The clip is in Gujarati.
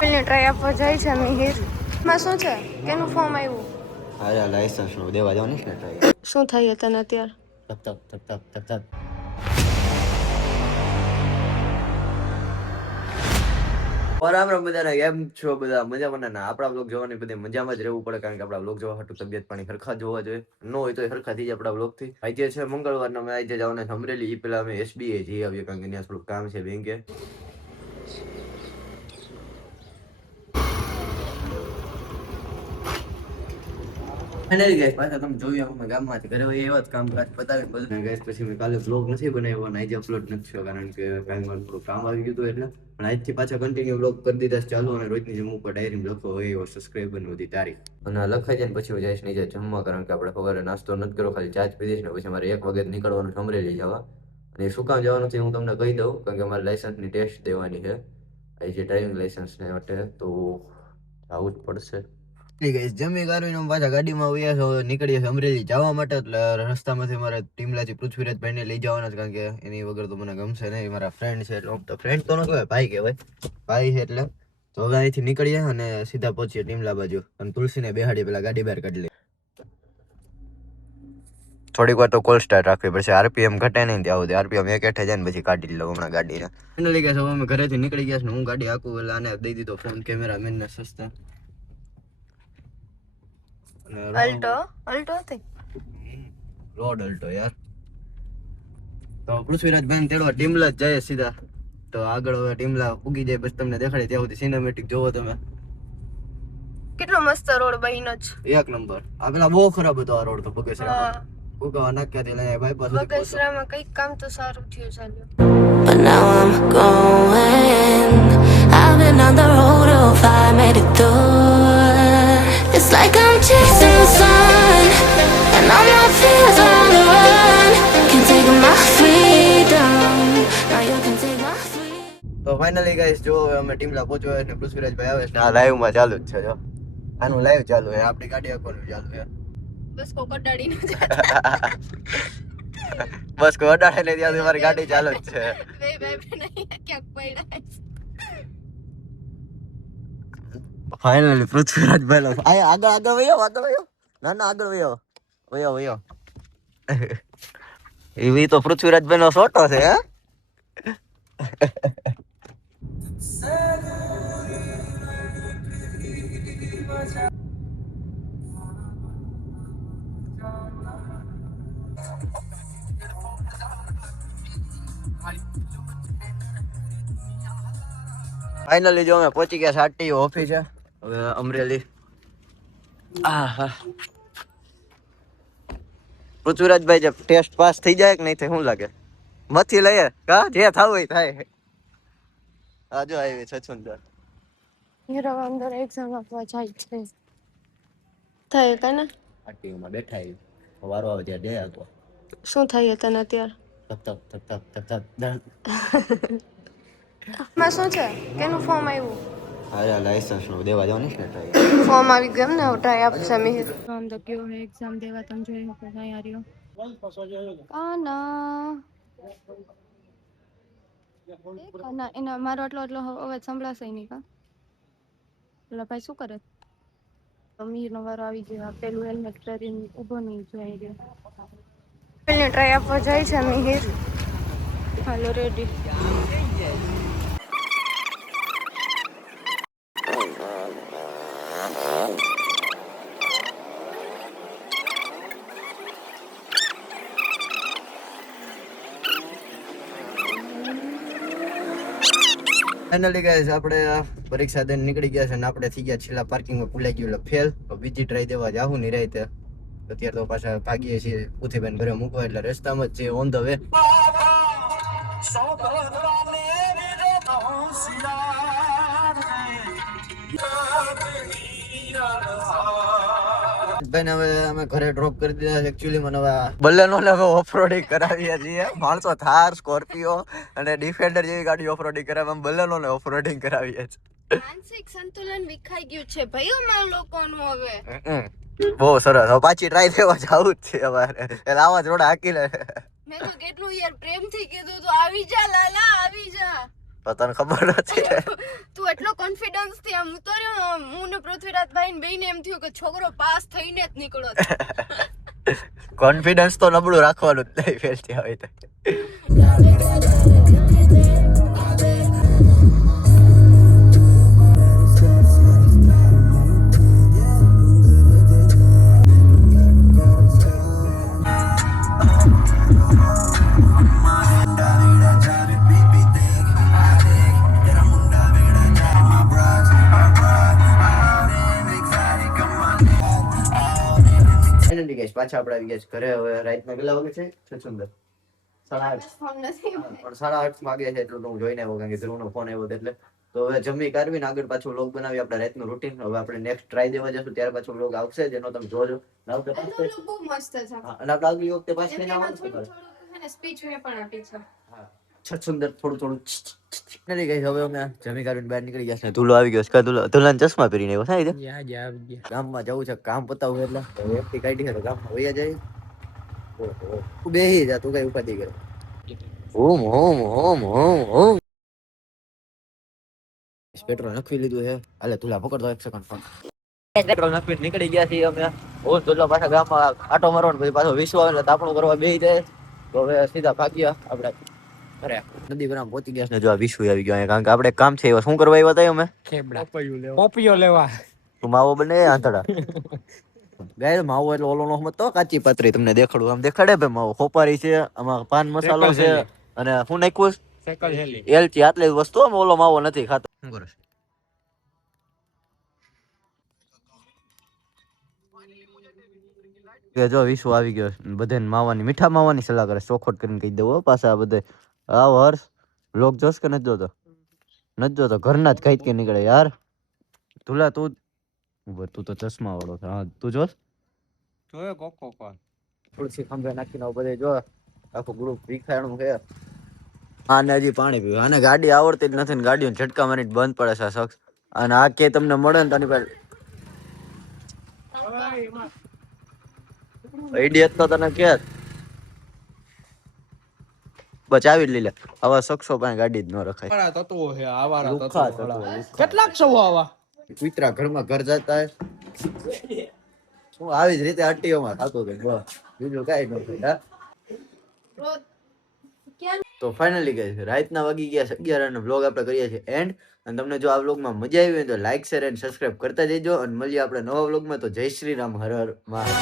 પેલી ટ્રાય આપવા જાય છે મિહિર. માં શું છે? કેનું ફોર્મ આવ્યું? અરે લાયસન્સ નું દેવા જવાનું છે ને ટ્રાય. શું થાય તને અત્યારે? તપ તપ તપ તપ તપ તપ. બરાબર બધાને કેમ છો? બધા મજામાં ના? આપણા બ્લોગ જોવાની બધી મજામાં જ રહેવું પડે, કારણ કે આપણા બ્લોગ જોવા હાટુ તબિયત પાણી હરખા જોવા જોઈએ. ન હોય તો હરખા થઈ જાય આપણા બ્લોગ થી. આજે છે મંગળવારના, અમે આજે જવાના છે અમરેલી. એ પેલા અમે SBA જઈ આવીએ, કારણ કે ત્યાં થોડું કામ છે બેંકે. ફાઇનલી ગાઈસ, પાછા તમે જોયું અમે ગામમાંથી ઘરે હોય એવા જ કામકાજ પતાવી બધું ગાઈસ. પછી મેં કાલે વ્લોગ નથી બનાવ્યો અને આજે અપલોડ નથી થયો, કારણ કે કાંઈ થોડું કામ આવી ગયું હતું એટલે. પણ આજથી પાછા કન્ટિન્યુ વ્લોગ કરી દીધા ચાલુ, અને રોજની જેમ ઉપર ડાયરી લખો હોય એવો સબસ્ક્રાઇબર બધી તારીખ અને લખાઈ જાય ને પછી હું જઈશ નીચે જમવા, કારણ કે આપણે સવારે નાસ્તો નથી કર્યો, ખાલી ચા જ પી દઈશ ને પછી મારે 1 વાગે નીકળવાનું છે અમરેલી જવા. અને શું કામ જવાનું છે હું તમને કહી દઉં, કારણ કે મારે લાયસન્સની ટેસ્ટ દેવાની છે આજે, ડ્રાઇવિંગ લાયસન્સને માટે, તો આવવું જ પડશે. જમી કરીને પાછા ગાડીમાં આવ્યા છો, નીકળીએ અમરેલી જવા માટે. એટલે રસ્તામાંથી મારે ટીમલાથી પૃથ્વીરાજભાઈને લઈ જવાના છે, કારણ કે એની વગર તો મને ગમશે નહીં. મારા ફ્રેન્ડ છે એટલે તો ફ્રેન્ડ તો ન કહેવાય, ભાઈ કહેવાય, ભાઈ છે એટલે. તો હવે અહીંથી નીકળીએ અને સીધા પહોંચીએ ટીમલા બાજુ, અને તુલસીને બેહાડીએ, પેલા ગાડી બહાર કાઢી લઈએ. થોડીક વાર તો કોલ સ્ટાર્ટ રાખવી પડશે, RPM ઘટે નહીં ત્યાં સુધી. RPM એક હેઠે જાય ને પછી કાઢી લઉં હમણાં ગાડીને. ફાઇનલી ગયા અમે ઘરેથી નીકળી ગયા છે ને હું ગાડી આખું એટલે આને દઈ દીધો ફોન, કેમેરામેનને સસ્તા. અલ્ટો હતી. રોડ અલ્ટો યાર. તો પૃથ્વીરાજભાઈ તેડવા ટીમલા જ જાય સીધા. તો આગળ હવે ટીમલા ઉગી જાય પછી તમને દેખાડે, ત્યાં સુધી સિનેમેટિક જોવો તમે. કેટલો મસ્ત રોડ બન્યો છે, એક નંબર. આ પેલા બહુ ખરાબ હતો આ રોડ તો બગસરામાં. ઉગવા નાખ્યાથી લઈને બાયપાસ સુધી. બગસરામાં કઈક કામ તો સારું થયું ચાલ્યું. But now I'm going. I've been on the road, oh, if I made it through. It's like I'm chasing the sun, and all my fears are on the run. Can't take my freedom. Now you can take my freedom. તો ફાઇનલી ગાઈસ, જો અમે ટીમલા પહોંચ્યો અને પૃથ્વીરાજભાઈ આવે છે. આ લાઈવમાં ચાલુ જ છે, જો આનું લાઈવ ચાલુ છે, આપણી ગાડી આખોનું ચાલુ છે. બસ કોકડાડી ન બસ કોઈ અડાડે નહીં ત્યાં સુધી મારી ગાડી ચાલુ જ છે. ફાઇનલી પૃથ્વીરાજભાઈ આગળ આગળ વયો, આગળ વયો, ના ના આગળ વયો, વયો વયો. એવી તો પૃથ્વીરાજભાઈ નો ફોટો છે. હે ફાઇનલી જો અમે પહોંચી ગયા સાટી ઓફિસે હવે અમરેલી. પૃથ્વીરાજભાઈ જે ટેસ્ટ પાસ થઈ જાય કે નહીં થાય શું લાગે? મથી લઈએ કા જે થવું હોય થાય. આ જો આવી છે સુંદર હીરો અંદર એક્ઝામ આપવા જાય છે. થાય કાને પાર્ટીમાં બેઠા વારો આવે ત્યાં દે હતો. શું થાય તને અત્યારે? તપ તપ તપ તપ તપ તપ. માં શું છે? કેનું ફોર્મ આવ્યું? અરે લાયસન્સ નું દેવા જવાનું છે ને ટ્રાય. ફોર્મ આવી ગયું ને, ટ્રાય આપશે મિહિર. ફોર્મ તો ગયો હે એક્ઝામ દેવા, તમે જોઈ શકો તૈયારીઓ. કાના એના મારો એટલો અવાજ સંભળાશે નહીં કા? પેલા ભાઈ શું કરે? મિહિર નો વારો આવી ગયો. પેલું હેલ્મેટ પહેરીને ઊભો નહીં જોઈ ગયો. પેલી ટ્રાય આપવા જાય છે મિહિર. હાલો રેડી. ફાઇનલી ગાઈસ, આપણે પરીક્ષા દઈને નીકળી ગયા છે અને આપણે થઈ ગયા છેલ્લા પાર્કિંગમાં ભૂલાઈ ગયું એટલે ફેલ. તો બીજી ટ્રાય દેવા જાહું નહીં રાતે. અત્યારે તો પાછા ભાગીએ છીએ ઉથીબેન ઘરે મૂકવા, એટલે રસ્તામાં જ છે ઓન ધ વે. ભાઈને હવે અમે ઘરે ડ્રોપ કરી દીધા છે. એકચ્યુઅલી મને હવે બલ્લેનો હવે ઓફરોડિંગ કરાવીએ છીએ. માણસો થાર, સ્કોર્પિયો અને ડિફેન્ડર જેવી ગાડી ઓફરોડિંગ કરાવે, અમે બલ્લેનો ને ઓફરોડિંગ કરાવીએ છીએ. માનસિક સંતુલન વિખાઈ ગયું છે ભાઈ અમારા લોકોનું હવે. બહુ સરસ. હવે પાછી ટ્રાય દેવા જાવું જ છે અમારે. એટલે આવા જોડા હાકી લે. મેં તો કેટલું યાર પ્રેમથી કીધું તો આવી જા લાલા, આવી જા. તને ખબર નથી તું એટલો કોન્ફિડન્સ થી આમ ઉતર્યો હું ને પૃથ્વીરાજભાઈ ને બેયને એમ થયું કે છોકરો પાસ થઈને જ નીકળો કોન્ફિડન્સ તો નબળું રાખવાનું જ નહીં ફેલ થયા હોય તો ફાઇનલી ગાઈસ પાછા આપણે આવી ગયા છે ઘરે. હવે રાતના કેટલા વાગે છે? 6:15 7:30 પણ 8:30 વાગે છે એટલું તો હું જોઈને આવ્યો કારણ કે ધ્રુવનો ફોન આવ્યો હતો એટલે. તો હવે જમી કાઢવીને આગળ પાછું વ્લોગ બનાવી આપણે રાતનું રૂટીન. હવે આપણે નેક્સ્ટ ટ્રાય દેવા જશું ત્યારે પાછું વ્લોગ આવશે જેનો તમે જોજો. અને બહુ મસ્ત છે આપણે આગલી વખતે પાછું લઈને આવવાનું છે. સ્પીચ મેં પણ આપી છે. હા 6:15 થોડું નથી ગઈ. હવે અમે જમી કાઢીને બહાર નીકળી ગયા છે. ધૂલો આવી ગયો છે. ધૂલાને ચશ્મા પહેરીને આવ્યો થાય છે. ગામમાં જવું છે કામ પતાવું એટલે એફટી કાઢી છે તો ગામમાં વયા જાય. તું બેહી જા, તું કઈ ઉપાધિ કરે. ઓમ ઓમ ઓમ ઓમ ઓમ પેટ્રોલ નખવી લીધું છે. હાલે ધૂલા પકડતો 1 સેકન્ડ ફોન. પેટ્રોલ નખવી નીકળી ગયા છીએ અમે. ઓન ધૂલો પાછા ગામમાં આટો મારવાનો પછી પાછો વિશ્વ એટલે તાપણું કરવા બેહી જાય. તો હવે સીધા ભાગ્યા આપણે અરે નદી બરાબર પહોંચી ગયા છે. જો આ વિશ્વ આવી ગયો કારણ કે આપણે કામ છે એવા શું કરવા આવ્યા હતા અમે? પોપિયો લેવા. તું માવો બને આંતડા ગાય માવો એટલે ઓલો નો સમજતો કાચી પાતરી તમને દેખાડું આમ દેખાડે ભાઈ માવો ખોપારી છે આમાં પાન મસાલો છે અને શું નાખ્યું સાયકલ હેલી એલચી આટલી વસ્તુ આમ ઓલો માવો નથી ખાતો. શું કરે કે જો વિશ્વ આવી ગયો બધાને માવાની મીઠા માવાની સલાહ કરે. ચોખોટ કરીને કહી દઉં પાછા બધે આવ હર્ષ લોક જોશ કે નથી જોતો? નથી જોતો ઘરના જ કઈ કે નીકળે યાર. ધુલા તું તું તો ચશ્મા વાળો છે. હા તું જોશ જોયો કોકો કોણ તુલસી ખંભે નાખીને બધે જો આખું ગ્રુપ ભીખાણું છે. આને હજી પાણી પીવું. આને ગાડી આવડતી જ નથી ને ગાડીઓ ઝટકા મારીને બંધ પડે છે આ શખ્સ. અને આ કે તમને મળે ને તારી પાસે આઈડિયા તો તને કે બચાવી જ લઈ લે. આવા શખ્સો પાસે ગાડી જ ન રખાય. આવારા તત્વો છે આવારા લુખ્ખા તત્વો તત્વો, વાળા. લુખ્ખા. કેટલાક સૌ આવા કુતરા ઘરમાં ઘર જતા હોય. હું આવી જ રીતે હટ્ટીઓમાં ખાતો હતો બસ બીજું કાંઈ ન થાય. તો ફાઇનલી ગઈ છે રાતના વાગી ગયા છે 11 અને વ્લોગ આપણે કરીએ છીએ એન્ડ. અને તમને જો આ વ્લોગમાં મજા આવી હોય તો લાઈક શેર એન્ડ સબસ્ક્રાઇબ કરતા જજો. અને મળીએ આપણે નવા વ્લોગમાં. તો જય શ્રી રામ, હર હર મહાદેવ.